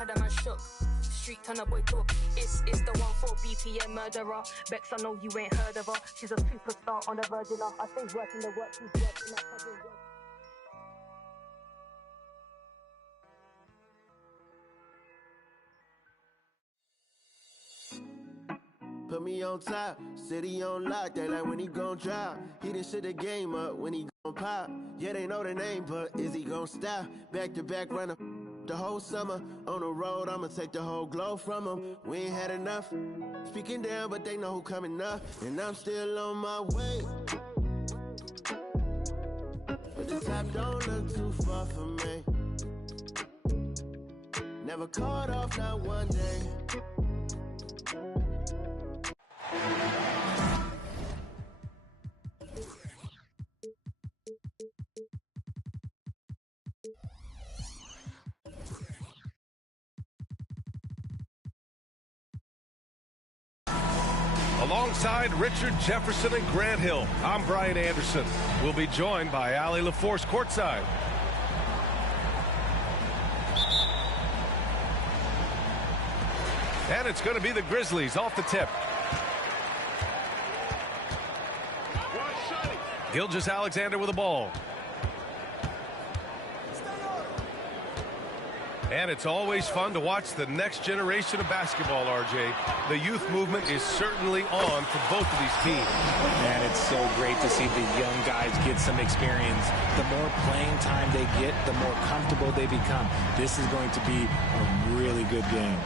had a man shook. Street turn boy talk. It's the 1-4 BPM murderer. Bex, I know you ain't heard of her. She's a superstar on the Virgin. I think working the work, she's working that cousin work. Put me on top, city on lock, they like when he gon' drop. He done shit the game up when he gon' pop. Yeah, they know the name, but is he gon' stop? Back to back runner the whole summer. On the road, I'ma take the whole globe from him. We ain't had enough. Speaking down, but they know who coming up. And I'm still on my way. But the top don't look too far from me. Never caught off, not one day. Alongside Richard Jefferson and Grant Hill, I'm Brian Anderson. We'll be joined by Allie LaForce courtside. And it's going to be the Grizzlies off the tip. Gilgeous-Alexander with the ball. And it's always fun to watch the next generation of basketball, RJ. The youth movement is certainly on for both of these teams. And it's so great to see the young guys get some experience. The more playing time they get, the more comfortable they become. This is going to be a really good game.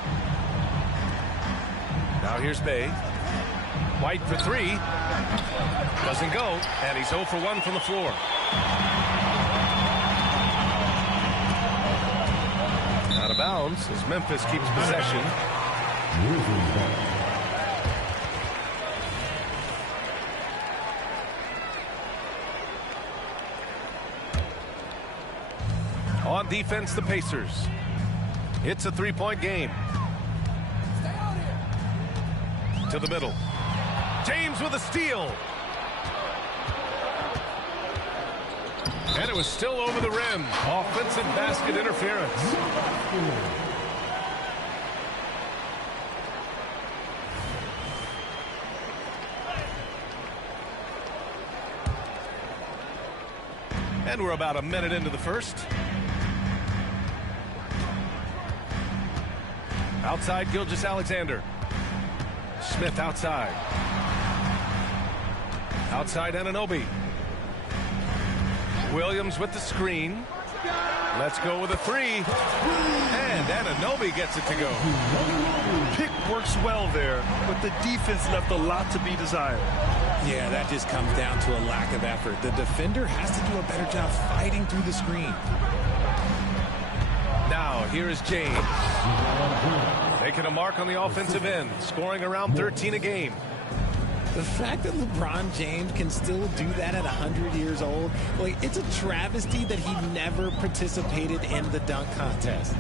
Now here's Bay. White for three. Doesn't go, and he's 0 for 1 from the floor. Out of bounds as Memphis keeps possession. On defense, the Pacers. It's a three-point game. To the middle. James with a steal. And it was still over the rim. Offensive basket interference. And we're about a minute into the first. Outside, Gilgeous-Alexander. Smith outside. Outside, Anunoby. Williams with the screen. Let's go with a three. And Anunoby gets it to go. Pick works well there, but the defense left a lot to be desired. Yeah, that just comes down to a lack of effort. The defender has to do a better job fighting through the screen. Now, here is James. Making a mark on the offensive end, scoring around 13 a game. The fact that LeBron James can still do that at 100 years old, like, it's a travesty that he never participated in the dunk contest.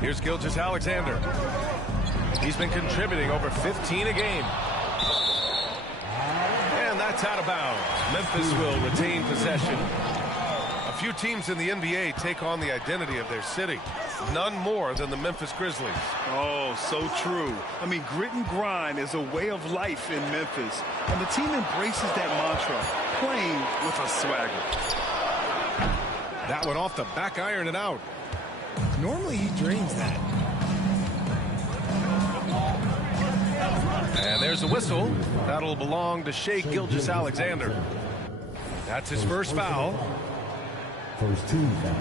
Here's Gilgeous-Alexander. He's been contributing over 15 a game. And that's out of bounds. Memphis will retain possession. A few teams in the NBA take on the identity of their city. None more than the Memphis Grizzlies. Oh, so true. I mean, grit and grind is a way of life in Memphis. And the team embraces that mantra, playing with a swagger. That one off the back iron and out. Normally he drains that. And there's a whistle. That'll belong to Shai Gilgeous-Alexander. That's his first foul. First team foul.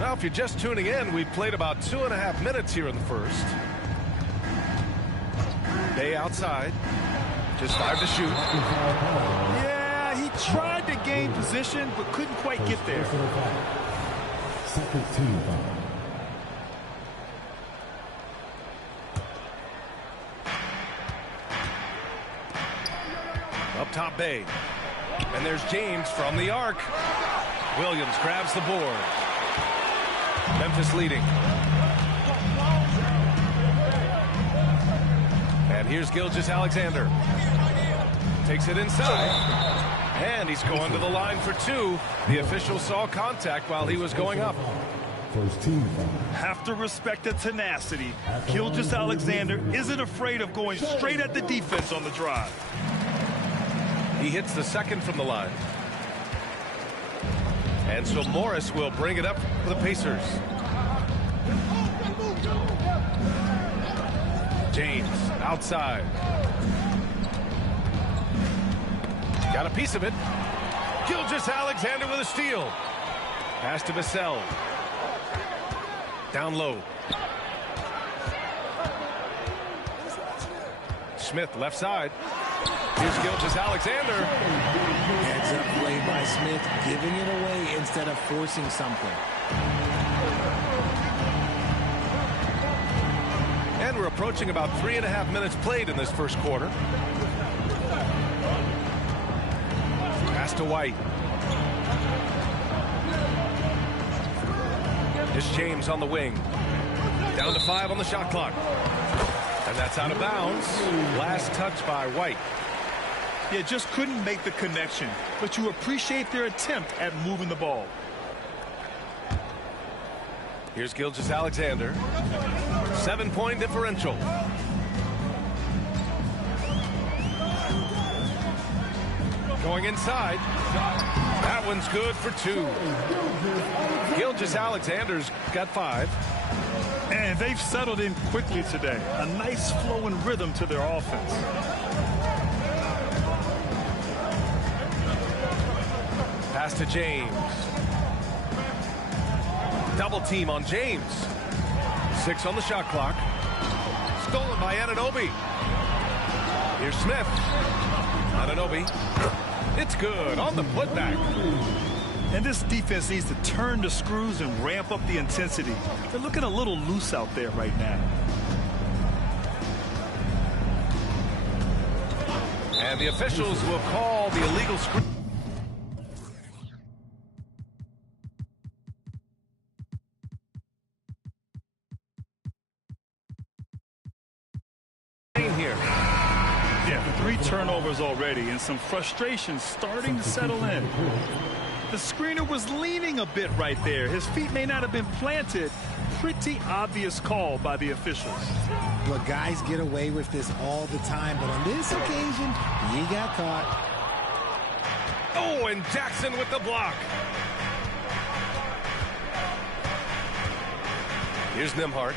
Now, if you're just tuning in, we've played about 2.5 minutes here in the first. Bay outside. Just 5 to shoot. Yeah, he tried to gain position, but couldn't quite get there. Second team foul. Up top, Bay. And there's James from the arc. Williams grabs the board. Memphis leading. And here's Gilgeous-Alexander. Takes it inside. And he's going to the line for two. The official saw contact while he was going up. First team foul. Have to respect the tenacity. Gilgeous Alexander isn't afraid of going straight at the defense on the drive. He hits the second from the line. And so Morris will bring it up for the Pacers. James outside. Got a piece of it. Gilgeous Alexander with a steal. Pass to Vassell. Down low. Smith left side. Here's Gilgeous Alexander. Heads up play by Smith, giving it away instead of forcing something. And we're approaching about 3.5 minutes played in this first quarter. Pass to White. Here's James on the wing. Down to 5 on the shot clock. And that's out of bounds. Last touch by White. Yeah, just couldn't make the connection, but you appreciate their attempt at moving the ball. Here's Gilgeous Alexander. 7-point differential. Going inside. That one's good for 2. Gilgeous Alexander's got 5. And they've settled in quickly today. A nice flow and rhythm to their offense. Pass to James. Double team on James. 6 on the shot clock. Stolen by Anunoby. Here's Smith. Anunoby. It's good on the putback. And this defense needs to turn the screws and ramp up the intensity. They're looking a little loose out there right now. And the officials will call the illegal screen. Here. Yeah, 3 turnovers already and some frustration starting to settle in. The screener was leaning a bit right there. His feet may not have been planted. Pretty obvious call by the officials. Look, guys get away with this all the time, but on this occasion, he got caught. Oh, and Jackson with the block. Here's Nembhard,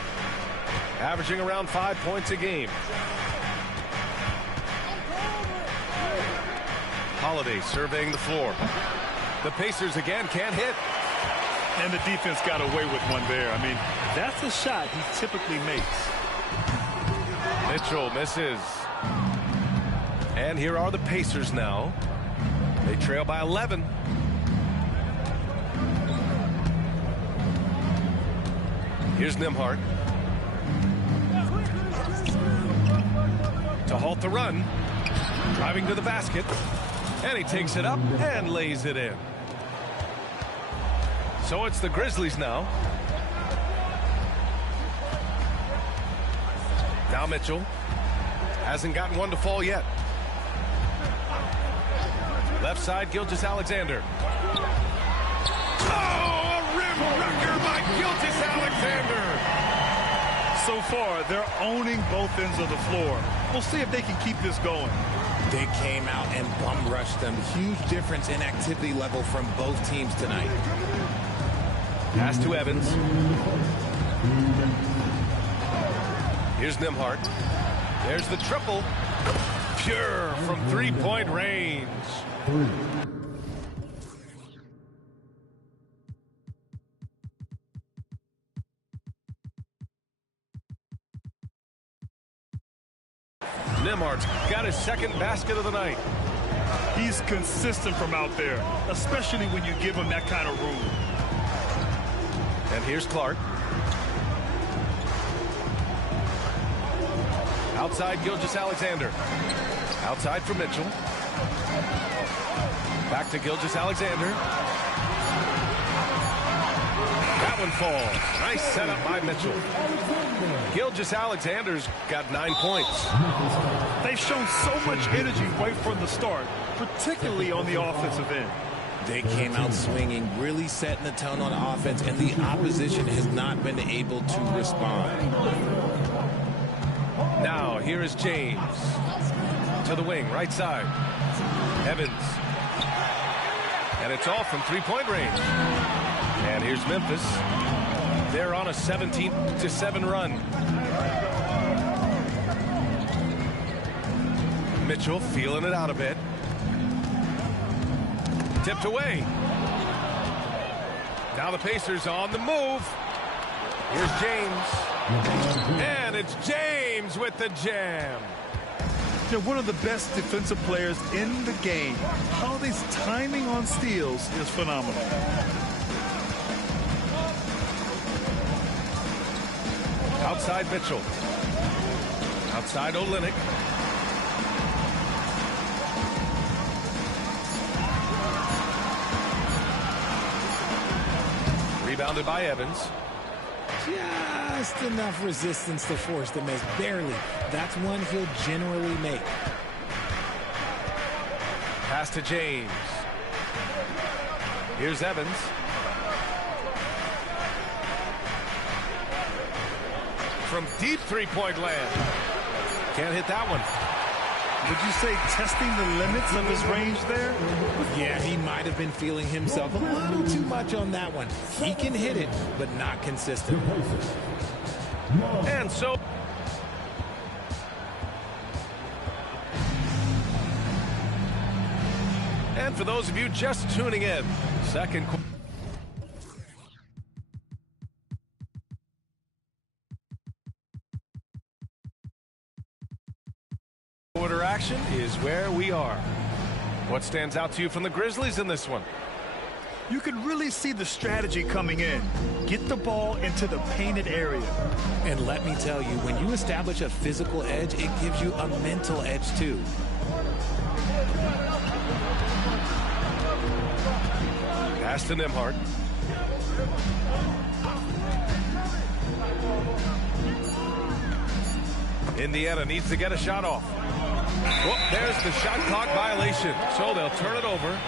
averaging around 5 points a game. Holiday surveying the floor. The Pacers again can't hit. And the defense got away with one there. I mean, that's a shot he typically makes. Mitchell misses. And here are the Pacers now. They trail by 11. Here's Nembhard. To halt the run. Driving to the basket. And he takes it up and lays it in. So it's the Grizzlies now. Now Mitchell hasn't gotten one to fall yet. Left side, Gilgeous Alexander. Oh, a rim wrecker by Gilgeous Alexander. So far, they're owning both ends of the floor. We'll see if they can keep this going. They came out and bum rushed them. Huge difference in activity level from both teams tonight. Pass to Evans. Here's Nembhard. There's the triple. Pure from 3-point range. 3. Nembhard's got his second basket of the night. He's consistent from out there, especially when you give him that kind of room. And here's Clark. Outside, Gilgeous Alexander. Outside for Mitchell. Back to Gilgeous Alexander. That one falls. Nice setup by Mitchell. Gilgeous Alexander's got 9 points. They've shown so much energy right from the start, particularly on the offensive end. They came out swinging, really setting the tone on offense, and the opposition has not been able to respond. Now, here is James. To the wing, right side. Evans. And it's all from three-point range. And here's Memphis. They're on a 17-7 run. Mitchell feeling it out a bit. Tipped away. Now the Pacers on the move. Here's James. And it's James with the jam. They're one of the best defensive players in the game. Holiday's timing on steals is phenomenal. Outside Mitchell. Outside Olynyk. Rebounded by Evans. Just enough resistance to force the miss. Barely. That's one he'll generally make. Pass to James. Here's Evans. From deep three-point land. Can't hit that one. Would you say testing the limits of his range there? Yeah, he might have been feeling himself a little too much on that one. He can hit it, but not consistent. And so... And for those of you just tuning in, second quarter action is where we are. What stands out to you from the Grizzlies in this one? You can really see the strategy coming in. Get the ball into the painted area. And let me tell you, when you establish a physical edge, it gives you a mental edge too. Pass to Nembhard. Indiana needs to get a shot off. Well, there's the shot clock violation. So they'll turn it over.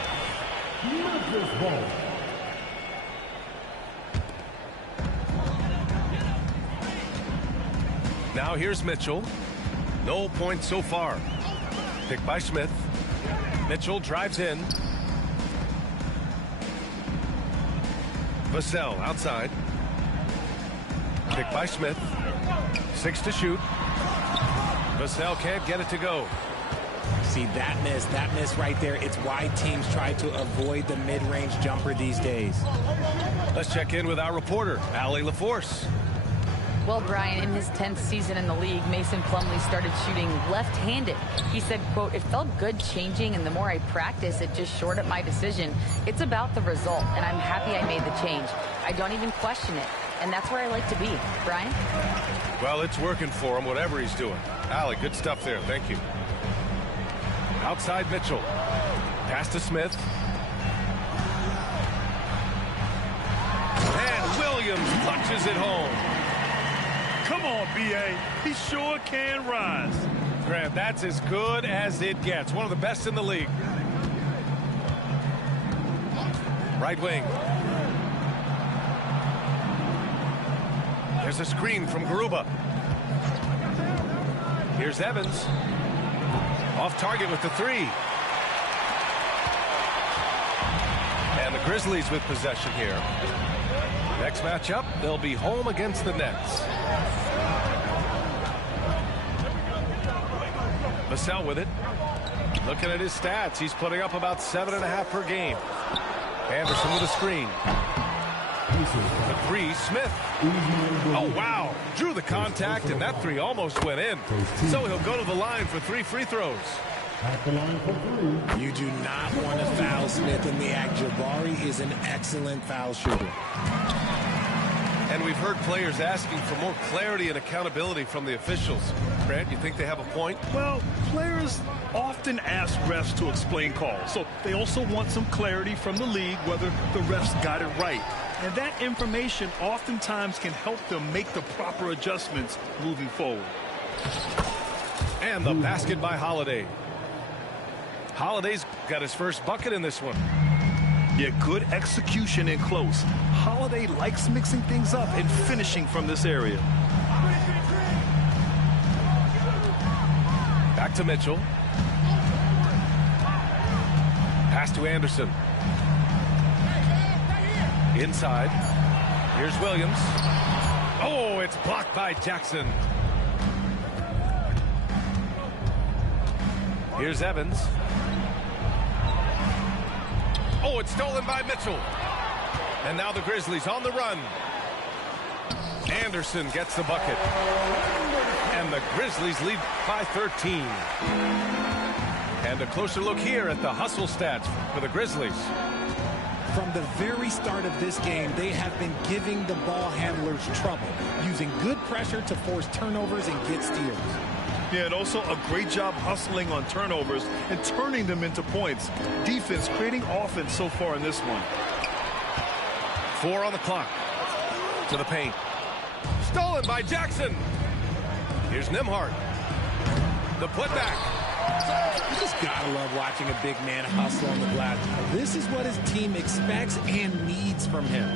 Now here's Mitchell. No points so far. Picked by Smith. Mitchell drives in. Vassell outside. Picked by Smith. 6 to shoot. Vassell can't get it to go. See, that miss right there, it's why teams try to avoid the mid-range jumper these days. Let's check in with our reporter, Allie LaForce. Well, Brian, in his 10th season in the league, Mason Plumlee started shooting left-handed. He said, quote, "It felt good changing, and the more I practice, it just shored up my decision. It's about the result, and I'm happy I made the change. I don't even question it, and that's where I like to be." Brian? Well, it's working for him, whatever he's doing. Allie, good stuff there. Thank you. Outside Mitchell. Pass to Smith. And Williams punches it home. Come on, B.A. He sure can rise. Grant, that's as good as it gets. One of the best in the league. Right wing. There's a screen from Garuba. Here's Evans. Off target with the three. And the Grizzlies with possession here. Next matchup, they'll be home against the Nets. Vassell with it. Looking at his stats, he's putting up about 7.5 per game. Anderson with a screen. The three, Smith. Oh, wow. Drew the contact, and that three almost went in. So he'll go to the line for 3 free throws. You do not want to foul Smith in the act. Jabari is an excellent foul shooter. And we've heard players asking for more clarity and accountability from the officials. Grant, you think they have a point? Well, players often ask refs to explain calls, so they also want some clarity from the league whether the refs got it right. And that information oftentimes can help them make the proper adjustments moving forward. And the basket by Holiday. Holiday's got his first bucket in this one. Yeah, good execution in close. Holiday likes mixing things up and finishing from this area. Back to Mitchell. Pass to Anderson. Inside. Here's Williams. Oh, it's blocked by Jackson. Here's Evans. Oh, it's stolen by Mitchell. And now the Grizzlies on the run. Anderson gets the bucket. And the Grizzlies lead by 13. And a closer look here at the hustle stats for the Grizzlies. From the very start of this game, they have been giving the ball handlers trouble, using good pressure to force turnovers and get steals. Yeah, and also a great job hustling on turnovers and turning them into points. Defense creating offense so far in this one. 4 on the clock. To the paint. Stolen by Jackson. Here's Nembhard. The putback. You just gotta love watching a big man hustle on the glass. This is what his team expects and needs from him.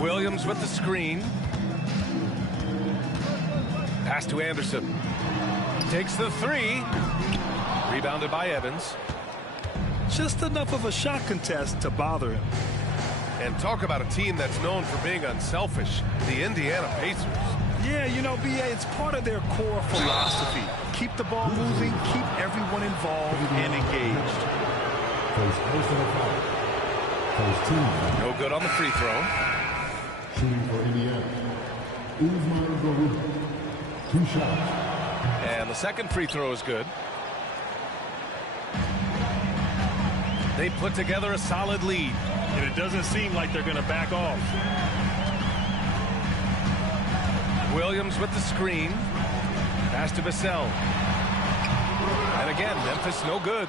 Williams with the screen. Pass to Anderson. Takes the 3. Rebounded by Evans. Just enough of a shot contest to bother him. And talk about a team that's known for being unselfish. The Indiana Pacers. Yeah, you know, BA, it's part of their core philosophy. Keep the ball moving, keep everyone involved and engaged. First team. No good on the free throw. Shooting for Indiana. Usman Garuba. 2 shots. And the second free throw is good. They put together a solid lead. And it doesn't seem like they're going to back off. Williams with the screen. Pass to Vassell. And again, Memphis no good.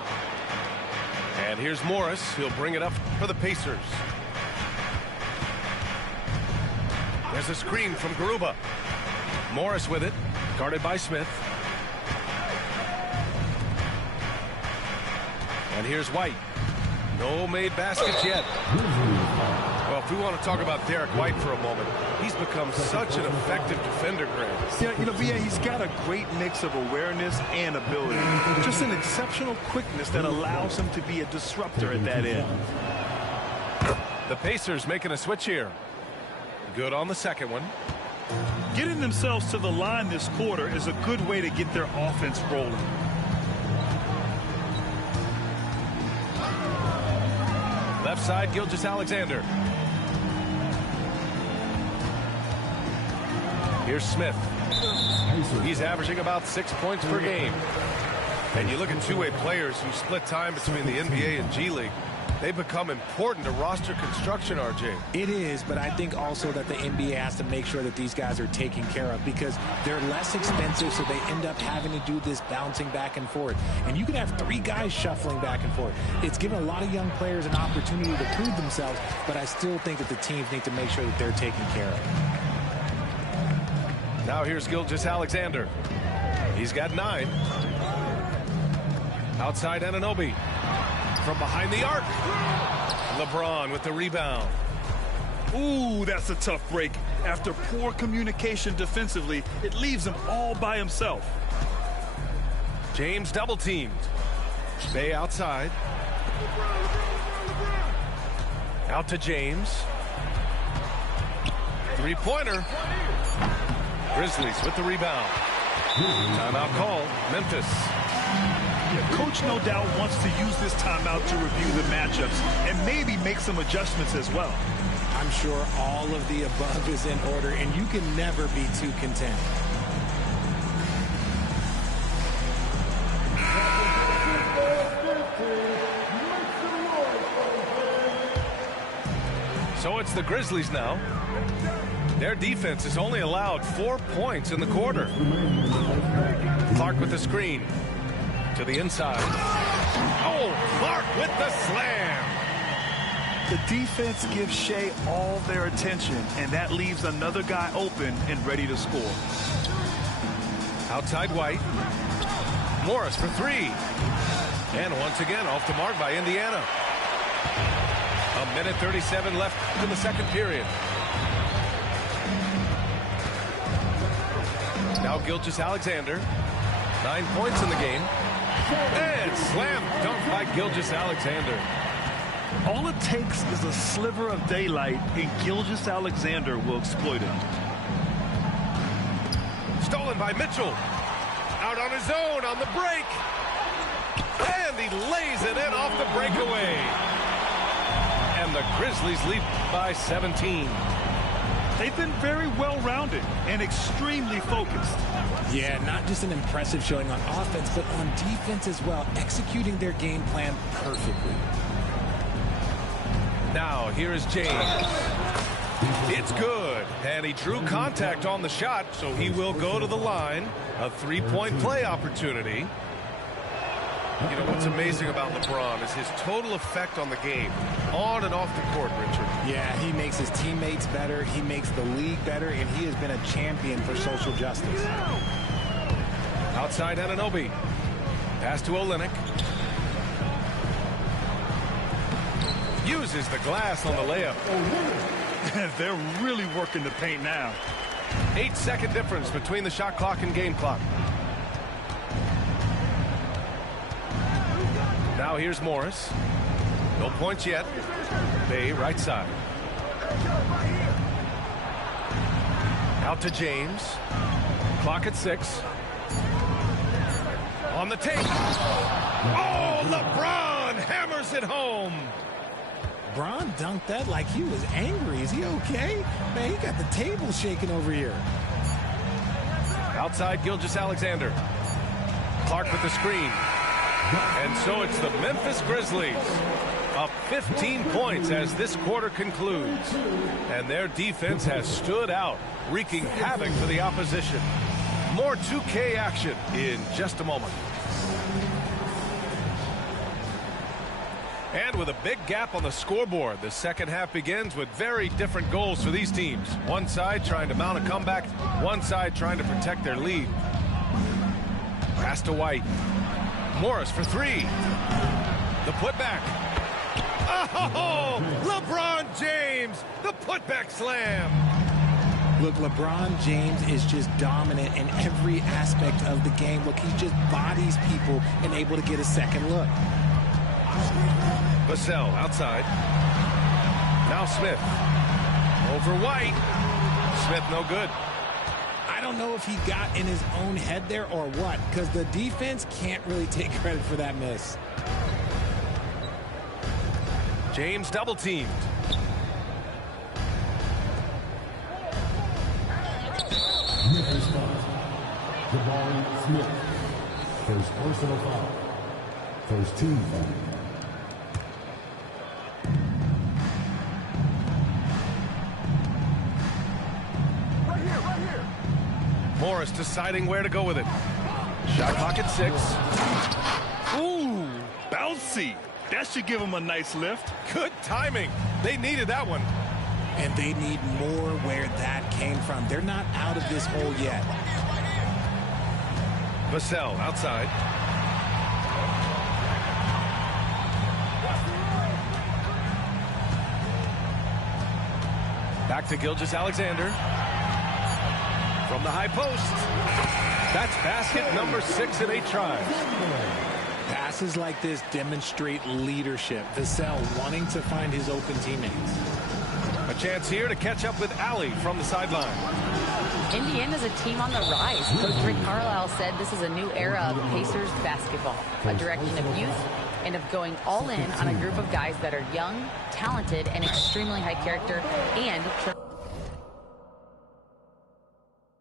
And here's Morris. He'll bring it up for the Pacers. There's a screen from Garuba. Morris with it. Guarded by Smith. And here's White. No made baskets yet. Well, if we want to talk about Derek White for a moment, he's become such an effective defender, Greg. Yeah, you know, VA, he's got a great mix of awareness and ability. Just an exceptional quickness that allows him to be a disruptor at that end. The Pacers making a switch here. Good on the second one. Getting themselves to the line this quarter is a good way to get their offense rolling. Left side, Gilgeous-Alexander. Here's Smith. He's averaging about 6 points per game. And you look at two-way players who split time between the NBA and G League. They become important to roster construction, RJ. It is, but I think also that the NBA has to make sure that these guys are taken care of because they're less expensive, so they end up having to do this bouncing back and forth. And you can have 3 guys shuffling back and forth. It's given a lot of young players an opportunity to prove themselves, but I still think that the teams need to make sure that they're taken care of. Now here's Gilgeous-Alexander. He's got 9. Outside Anunoby. From behind the arc. LeBron with the rebound. Ooh, that's a tough break. After poor communication defensively, it leaves him all by himself. James double teamed. Bay outside. Out to James. 3-pointer. Grizzlies with the rebound. Timeout called. Memphis. Coach no doubt wants to use this timeout to review the matchups and maybe make some adjustments as well. I'm sure all of the above is in order, and you can never be too content. So it's the Grizzlies now. Their defense has only allowed 4 points in the quarter. Clark with the screen. To the inside. Oh, Clark with the slam. The defense gives Shea all their attention, and that leaves another guy open and ready to score. Outside White. Morris for three. And once again, off the mark by Indiana. A minute 37 left in the second period. Now Gilgeous-Alexander. 9 points in the game. And slam dunk by Gilgeous-Alexander. All it takes is a sliver of daylight, and Gilgeous-Alexander will exploit it. Stolen by Mitchell. Out on his own on the break. And he lays it in off the breakaway. And the Grizzlies lead by 17. They've been very well-rounded and extremely focused. Yeah, not just an impressive showing on offense, but on defense as well, executing their game plan perfectly. Now, here is James. It's good. And he drew contact on the shot, so he will go to the line. A three-point play opportunity. You know, what's amazing about LeBron is his total effect on the game, on and off the court, Richard. Yeah, he makes his teammates better, he makes the league better, and he has been a champion for social justice. Outside Anunoby. Pass to Olynyk. Uses the glass on the layup. They're really working the paint now. 8-second difference between the shot clock and game clock. Now here's Morris. No points yet. Bay right side. Out to James. Clock at 6. On the tape. Oh, LeBron hammers it home. Bron dunked that like he was angry. Is he okay? Man, he got the table shaking over here. Outside Gilgeous-Alexander. Clark with the screen. And so it's the Memphis Grizzlies up 15 points as this quarter concludes. And their defense has stood out, wreaking havoc for the opposition. More 2K action in just a moment. And with a big gap on the scoreboard, the second half begins with very different goals for these teams. One side trying to mount a comeback, one side trying to protect their lead. Pass to White. Morris for three. The putback. Oh, LeBron James, the putback slam. Look, LeBron James is just dominant in every aspect of the game. Look, he just bodies people and able to get a second look. Vassell outside. Now Smith. Over White. Smith no good. I don't know if he got in his own head there or what, because the defense can't really take credit for that miss. James double teamed. Memphis foul. Jabari Smith. First personal foul. First team foul. Morris deciding where to go with it. Shot clock at 6. Ooh, bouncy. That should give him a nice lift. Good timing. They needed that one. And they need more where that came from. They're not out of this hole yet. Vassell outside. Back to Gilgeous-Alexander. From the high post. That's basket number 6 in 8 tries. Passes like this demonstrate leadership. Vassell wanting to find his open teammates. A chance here to catch up with Allie from the sideline. Indiana's a team on the rise. Coach Rick Carlisle said this is a new era of Pacers basketball, a direction of youth and of going all in on a group of guys that are young, talented, and extremely high character and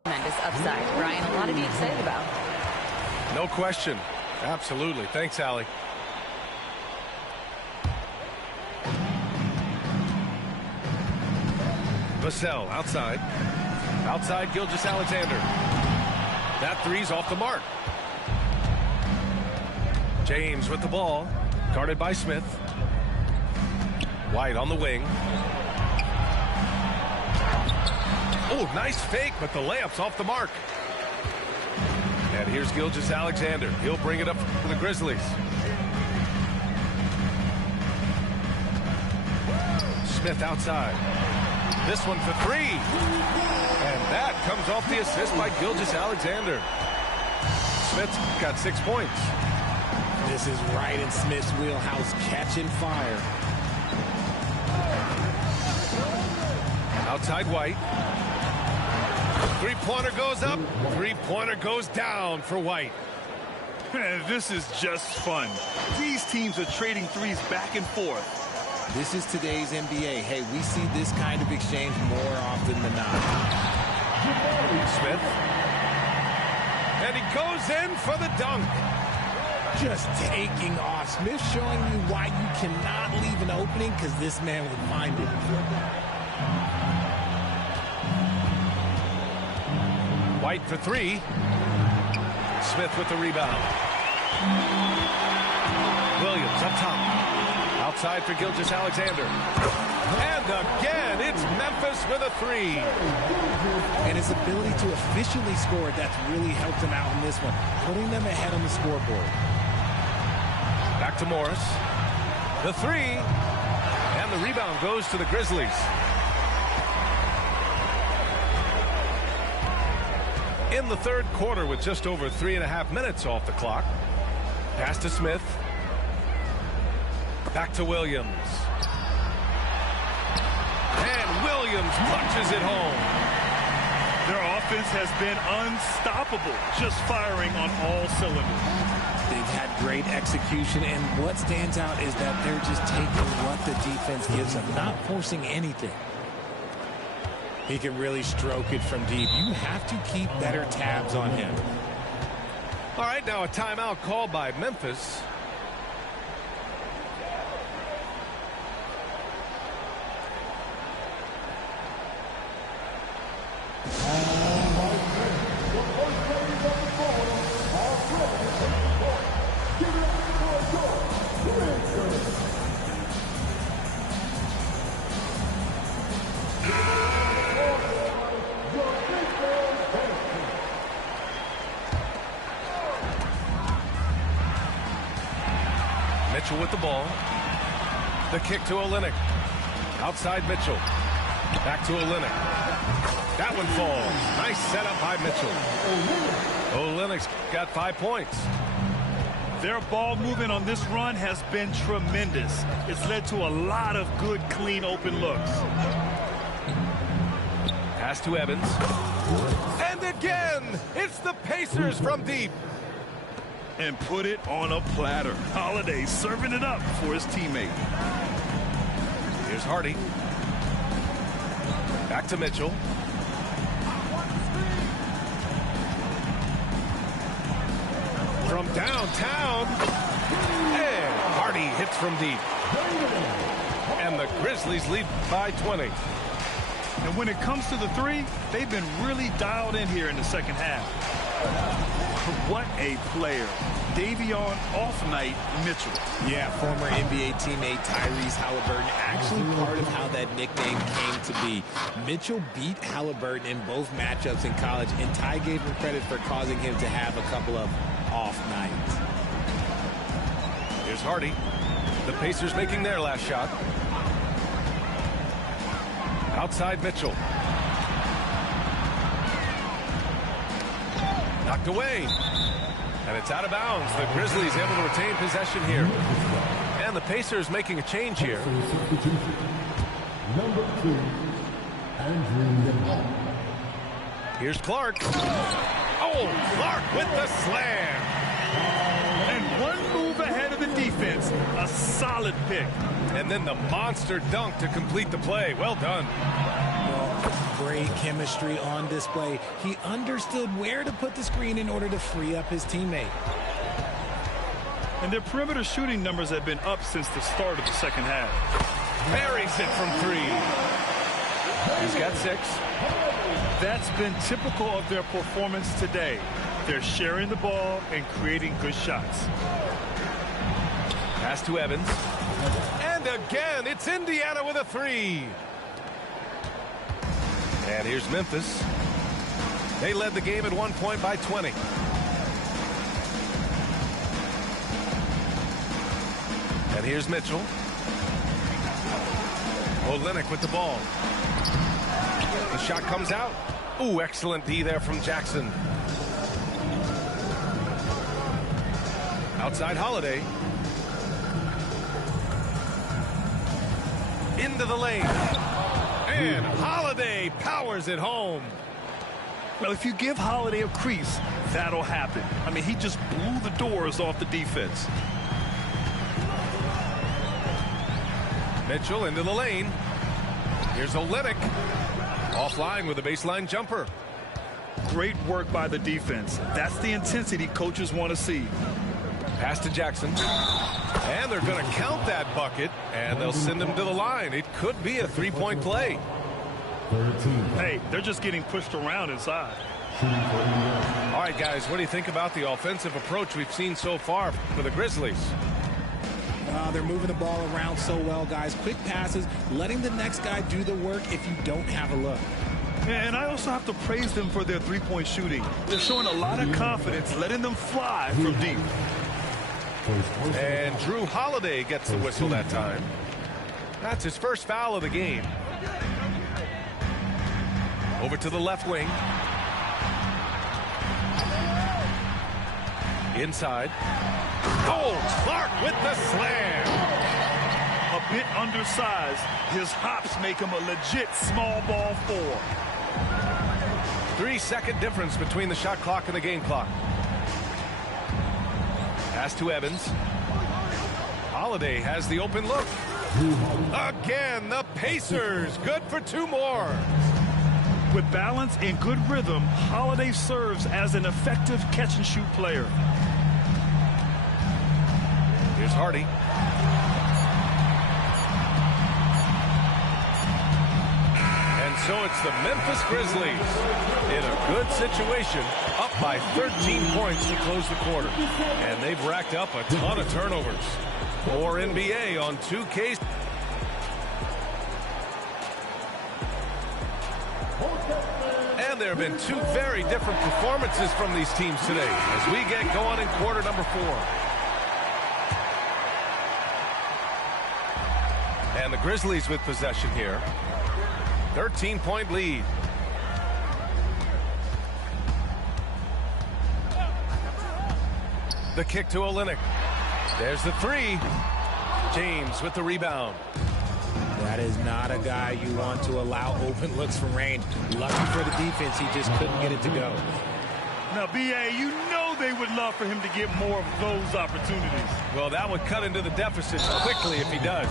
tremendous upside. Ryan, a lot to be excited about. No question. Absolutely. Thanks, Allie. Vassell outside. Outside Gilgeous-Alexander. That three's off the mark. James with the ball. Guarded by Smith. White on the wing. Oh, nice fake, but the layup's off the mark. And here's Gilgeous-Alexander. He'll bring it up for the Grizzlies. Smith outside. This one for three. And that comes off the assist by Gilgeous-Alexander. Smith's got 6 points. This is right in Smith's wheelhouse, catching fire. Outside White. Three-pointer goes up. Three-pointer goes down for White. This is just fun. These teams are trading threes back and forth. This is today's NBA. Hey, we see this kind of exchange more often than not. Smith. And he goes in for the dunk. Just taking off. Smith showing you why you cannot leave an opening, because this man will find it. White for three. Smith with the rebound. Williams up top. Outside for Gilgeous-Alexander. And again, it's Memphis with a three. And his ability to officially score, that's really helped him out in this one, putting them ahead on the scoreboard. Back to Morris. The three. And the rebound goes to the Grizzlies. In the third quarter with just over 3.5 minutes off the clock. Pass to Smith. Back to Williams. And Williams punches it home. Their offense has been unstoppable, just firing on all cylinders. They've had great execution, and what stands out is that they're just taking what the defense gives them, not forcing anything. He can really stroke it from deep. You have to keep better tabs on him. All right, now a timeout called by Memphis. Mitchell with the ball. The kick to Olynyk. Outside Mitchell. Back to Olynyk. That one falls. Nice setup by Mitchell. Olynyk's got 5 points. Their ball movement on this run has been tremendous. It's led to a lot of good, clean, open looks. Pass to Evans. And again, it's the Pacers from deep. And put it on a platter. Holiday serving it up for his teammate. Here's Hardy. Back to Mitchell. From downtown. And Hardy hits from deep. And the Grizzlies lead by 20. And when it comes to the three, they've been really dialed in here in the second half. What a player. Davion off-night Mitchell. Yeah, former NBA teammate Tyrese Halliburton, actually part of how that nickname came to be. Mitchell beat Halliburton in both matchups in college, and Ty gave him credit for causing him to have a couple of off nights. Here's Hardy. The Pacers making their last shot. Outside Mitchell. Knocked away. And it's out of bounds. The Grizzlies able to retain possession here. And the Pacers making a change here. Number 2, Andrew. Here's Clark. Oh, Clark with the slam. And one move ahead of the defense. A solid pick. And then the monster dunk to complete the play. Well done. Great chemistry on display. He understood where to put the screen in order to free up his teammate. And their perimeter shooting numbers have been up since the start of the second half. Buries it from three. He's got 6. That's been typical of their performance today. They're sharing the ball and creating good shots. Pass to Evans. And again, it's Indiana with a 3. And here's Memphis. They led the game at 1 point by 20. And here's Mitchell. Olynyk with the ball. The shot comes out. Ooh, excellent D there from Jackson. Outside Holiday. Into the lane. And Holiday powers it home. Well, if you give Holiday a crease, that'll happen. I mean, he just blew the doors off the defense. Mitchell into the lane. Here's Olynyk. Offline with a baseline jumper. Great work by the defense. That's the intensity coaches want to see. Pass to Jackson. And they're going to count that bucket, and they'll send him to the line. It could be a three-point play. 13. Hey, they're just getting pushed around inside. All right, guys, what do you think about the offensive approach we've seen so far for the Grizzlies? They're moving the ball around so well, guys. Quick passes, letting the next guy do the work if you don't have a look. And I also have to praise them for their three-point shooting. They're showing a lot of confidence, letting them fly from deep. And Drew Holiday gets the whistle that time. That's his first foul of the game. Over to the left wing. Inside. Oh, Clark with the slam. A bit undersized. His hops make him a legit small ball 4. 3-second difference between the shot clock and the game clock. Pass to Evans. Holiday has the open look. Again, the Pacers. Good for 2 more. With balance and good rhythm, Holiday serves as an effective catch-and-shoot player. Here's Hardy. And so it's the Memphis Grizzlies in a good situation, up by 13 points to close the quarter. And they've racked up a ton of turnovers. More NBA on 2K. And there have been 2 very different performances from these teams today as we get going in quarter number 4. And the Grizzlies with possession here. 13-point lead. The kick to Olynyk. There's the 3. James with the rebound. That is not a guy you want to allow open looks from range. Lucky for the defense, he just couldn't get it to go. Now, B.A., you know they would love for him to get more of those opportunities. Well, that would cut into the deficit quickly if he does.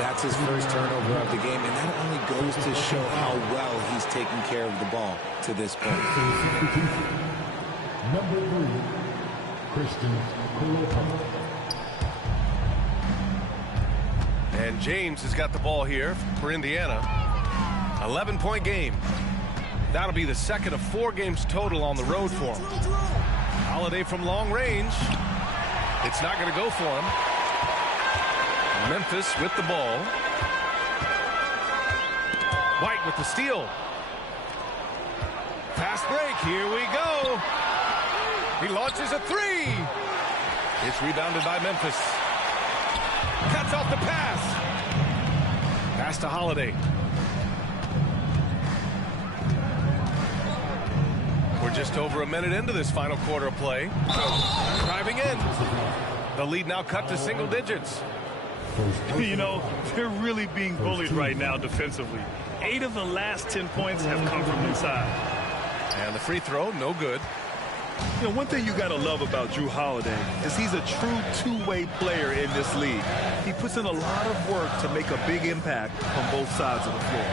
That's his first turnover of the game, and that only goes to show how well he's taking care of the ball to this point. Number 3, Christian Kolopana. And James has got the ball here for Indiana. 11-point game. That'll be the second of 4 games total on the road for him. Holiday from long range. It's not going to go for him. Memphis with the ball. White with the steal. Fast break. Here we go. He launches a 3. It's rebounded by Memphis. Cuts off the pass. Pass to Holiday. We're just over a minute into this final quarter of play. Driving in. The lead now cut to single digits. You know, they're really being bullied right now defensively. 8 of the last 10 points have come from inside. And the free throw, no good. You know, one thing you got to love about Drew Holiday is he's a true two-way player in this league. He puts in a lot of work to make a big impact on both sides of the floor.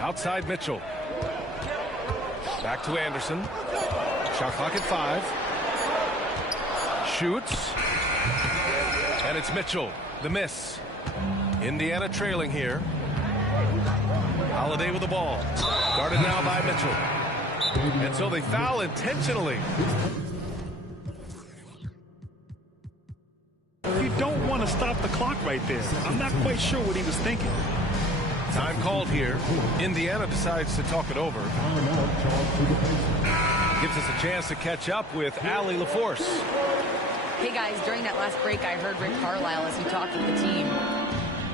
Outside Mitchell. Back to Anderson. Shot clock at 5. Shoots. And it's Mitchell. The miss. Indiana trailing here. Holiday with the ball. Guarded now by Mitchell. And so they foul intentionally. You don't want to stop the clock right there. I'm not quite sure what he was thinking. Time called here. Indiana decides to talk it over. Gives us a chance to catch up with Allie LaForce. Hey guys, during that last break, I heard Rick Carlisle as he talked with the team.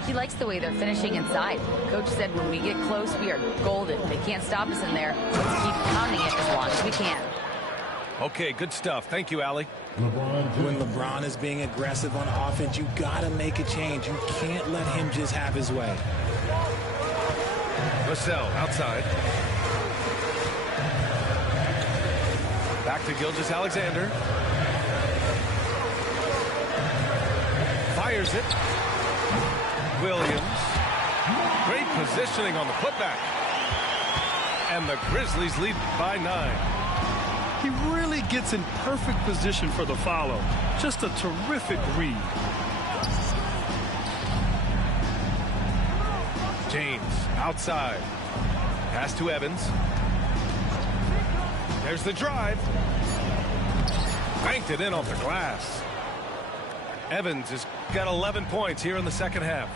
He likes the way they're finishing inside. Coach said when we get close, we are golden. They can't stop us in there. Let's keep pounding it as long as we can. Okay, good stuff. Thank you, Allie. When LeBron is being aggressive on offense, you got to make a change. You can't let him just have his way. Vassell outside. Back to Gilgeous-Alexander. Fires it. Williams. Great positioning on the putback. And the Grizzlies lead by 9. He really gets in perfect position for the follow. Just a terrific read. James outside. Pass to Evans. There's the drive. Banked it in off the glass. Evans has got 11 points here in the second half.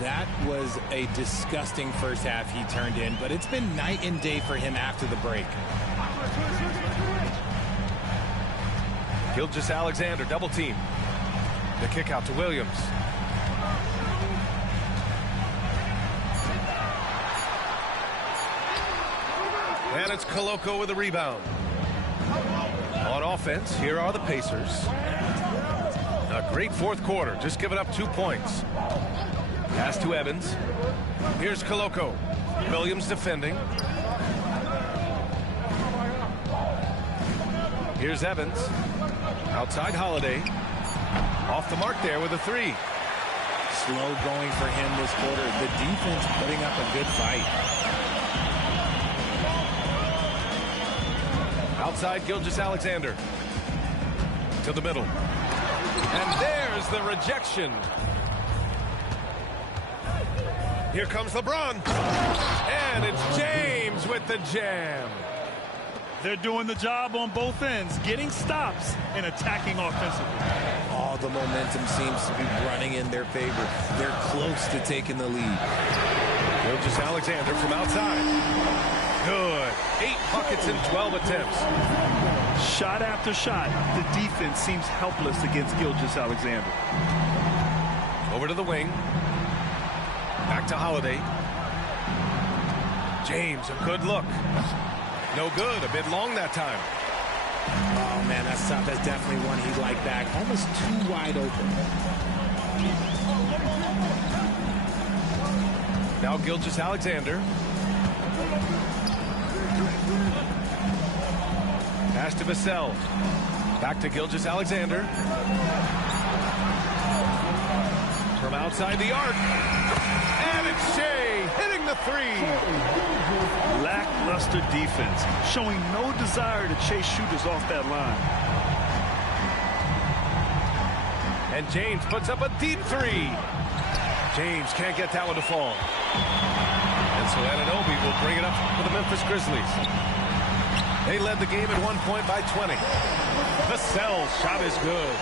That was a disgusting first half he turned in, but it's been night and day for him after the break. Gilgeous-Alexander double team. The kick out to Williams. And it's Koloko with a rebound. On offense, here are the Pacers. A great fourth quarter, just giving up 2 points. Pass to Evans. Here's Koloko. Williams defending. Here's Evans. Outside Holiday. Off the mark there with a 3. Slow going for him this quarter. The defense putting up a good fight. Outside Gilgeous-Alexander. To the middle. And there's the rejection. Here comes LeBron. And it's James with the jam. They're doing the job on both ends, getting stops and attacking offensively. All the momentum seems to be running in their favor. They're close to taking the lead. Gilgeous-Alexander from outside. Good. 8 buckets in 12 attempts. Shot after shot, the defense seems helpless against Gilgeous-Alexander. Over to the wing. Back to Holiday. James, a good look. No good. A bit long that time. Oh, man, that's tough. That's definitely one he'd like back. Almost too wide open. Now Gilgeous-Alexander. Pass to Vassell. Back to Gilgeous-Alexander. From outside the arc. And it's Shea hitting the 3. Lackluster defense, showing no desire to chase shooters off that line. And James puts up a deep 3. James can't get that one to fall. And so Anunoby will bring it up for the Memphis Grizzlies. They led the game at 1 point by 20. Vassell's shot is good.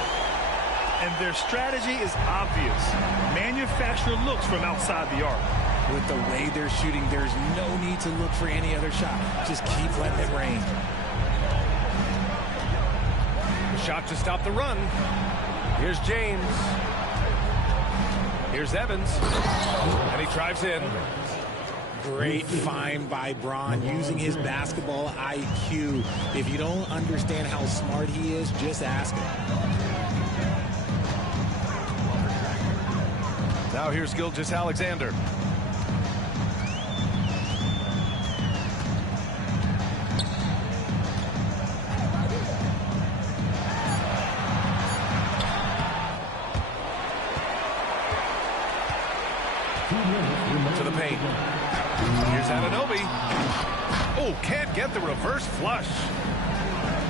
And their strategy is obvious. Manufacture looks from outside the arc. With the way they're shooting, there's no need to look for any other shot. Just keep letting it rain. Shot to stop the run. Here's James. Here's Evans. And he drives in. Great find by Bron, using his basketball IQ. If you don't understand how smart he is, just ask him. Now here's Gilgeous-Alexander. To the paint. Here's Anunoby. Oh, can't get the reverse flush.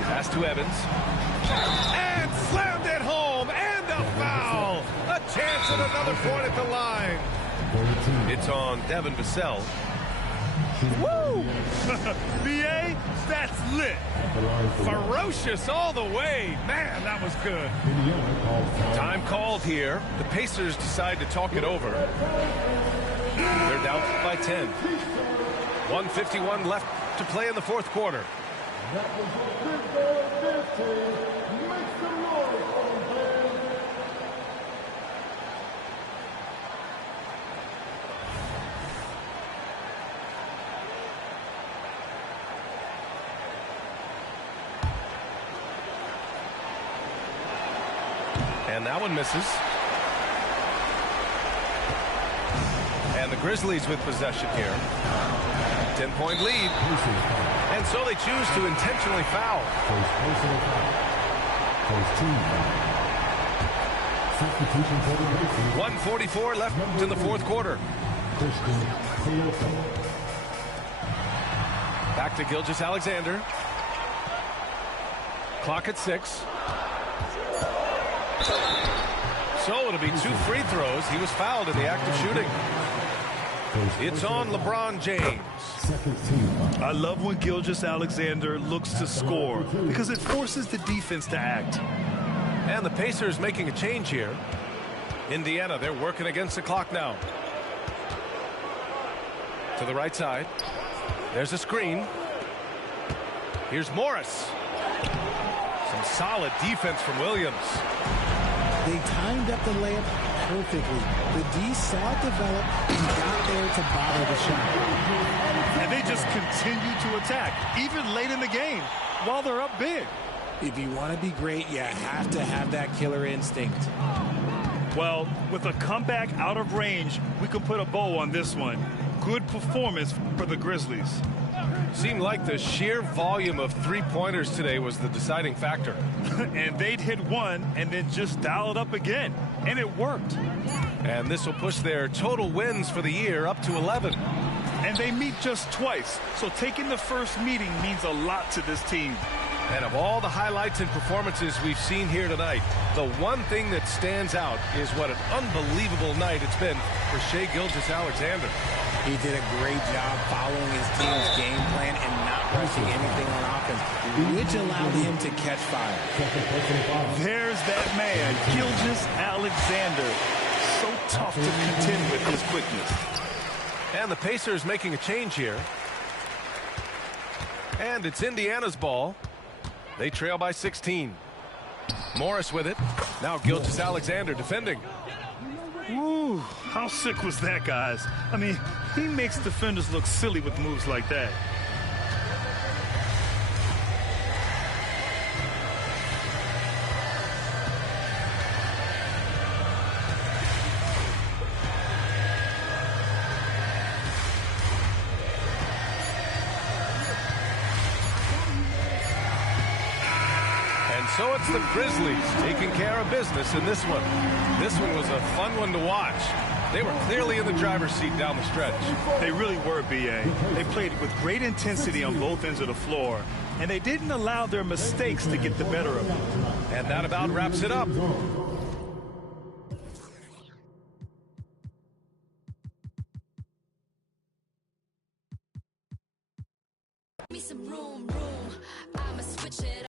Pass to Evans. And slammed it home. And a foul. A chance at another point at the line. It's on Devin Vassell. Woo! BA, that's lit. Ferocious all the way. Man, that was good. Time called here. The Pacers decide to talk it over. They're down by 10. 1:51 left to play in the fourth quarter. That was a big goal, 15. Make some noise for them, fans. And that one misses. And the Grizzlies with possession here. 10-point lead. And so they choose to intentionally foul. First personal foul. First team foul. Substitution for the Grizzlies. 1:44 left in the fourth quarter. Christian Coloco. Back to Gilgeous-Alexander. Clock at 6. So it'll be 2 free throws. He was fouled in the act of shooting. It's on LeBron James. Second team foul. I love when Gilgeous-Alexander looks to score because it forces the defense to act. And the Pacers making a change here. Indiana, they're working against the clock now. To the right side. There's a screen. Here's Morris. Some solid defense from Williams. They timed up the layup perfectly. The D saw it develop and got there to bother the shot. And they just continue to attack, even late in the game, while they're up big. If you want to be great, you have to have that killer instinct. Well, with a comeback out of range, we can put a bow on this one. Good performance for the Grizzlies. Seemed like the sheer volume of three-pointers today was the deciding factor. And they'd hit one and then just dial it up again. And it worked. And this will push their total wins for the year up to 11. And they meet just twice, so taking the first meeting means a lot to this team. And of all the highlights and performances we've seen here tonight, the one thing that stands out is what an unbelievable night it's been for Shai Gilgeous-Alexander. He did a great job following his team's game plan and not rushing anything on offense, which allowed him to catch fire. There's that man, Gilgeous-Alexander. So tough to contend with his quickness. And the Pacers making a change here. And it's Indiana's ball. They trail by 16. Morris with it. Now Gilgeous-Alexander defending. Ooh, how sick was that, guys? I mean, he makes defenders look silly with moves like that. So it's the Grizzlies taking care of business in this one. This one was a fun one to watch. They were clearly in the driver's seat down the stretch. They really were, B.A. They played with great intensity on both ends of the floor, and they didn't allow their mistakes to get the better of them. And that about wraps it up. Me some room, I'ma switch it